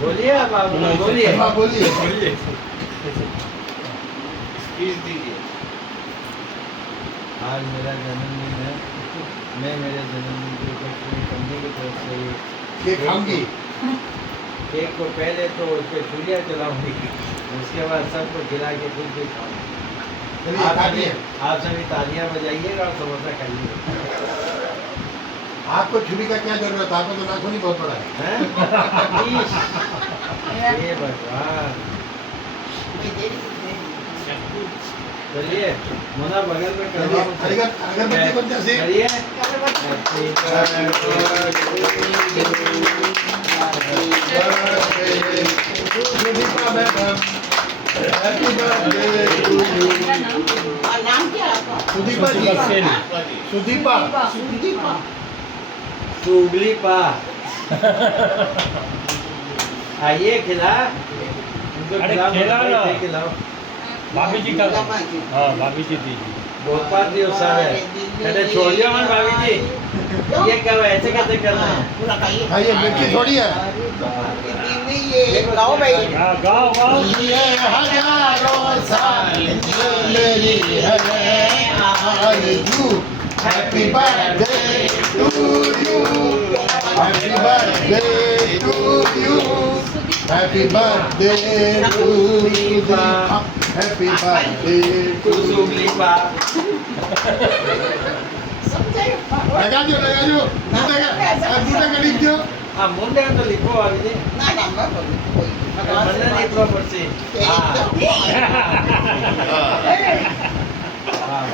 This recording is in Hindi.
बोलिए आप बोलिए हाँ बोलिए। बोलिए स्पीच दीजिए। आज मेरा जन्मदिन है। मैं मेरे जन्मदिन के ऊपर पूरी कंपनी की तरफ से केक खाऊंगी। केक को पहले तो उस पर चूड़ियाँ जलाऊंगी, उसके बाद सबको खिला के खुद भी खाऊंगी। चलिए काटिए। आप सभी तालियां बजाइएगा और समोसा खाइएगा। आपको छुरी का क्या जरूरत है? आपको तो नाखून ही बहुत बड़ा है। हैं? ईश, हे भगवान। चलिए मोना बगल में करवा अगरबत्ती कौन सी? करिए। Sudipa madam, happy birthday to you. नाम क्या है आपका? सुदीपा जी। सुदीपा। सुदीपा। सुगली पा। आइए खिला उनको, अरे खिलाओ, खिलाओ ना। खिलाओ। भाभी जी का हाँ भाभी जी दीजिए। गोपाल जी उत्सव है, कहते छोड़िए मत भाभी जी, ये क्या ऐसे कैसे करना है? पूरा खाइए। खाइए, मिर्ची थोड़ी है। ये गाओ भाई। हाँ गाओ गाओ। ये हजारों साल मेरी है आरज़ू। Happy birthday to you, happy birthday to you, happy birthday to Deepa, happy birthday to सुगली पा। लगा दो दूधा का लिख दो। हाँ मुंडे तो लिखो भाभी जी, मनना नहीं प्रॉपर से। हाँ हाँ।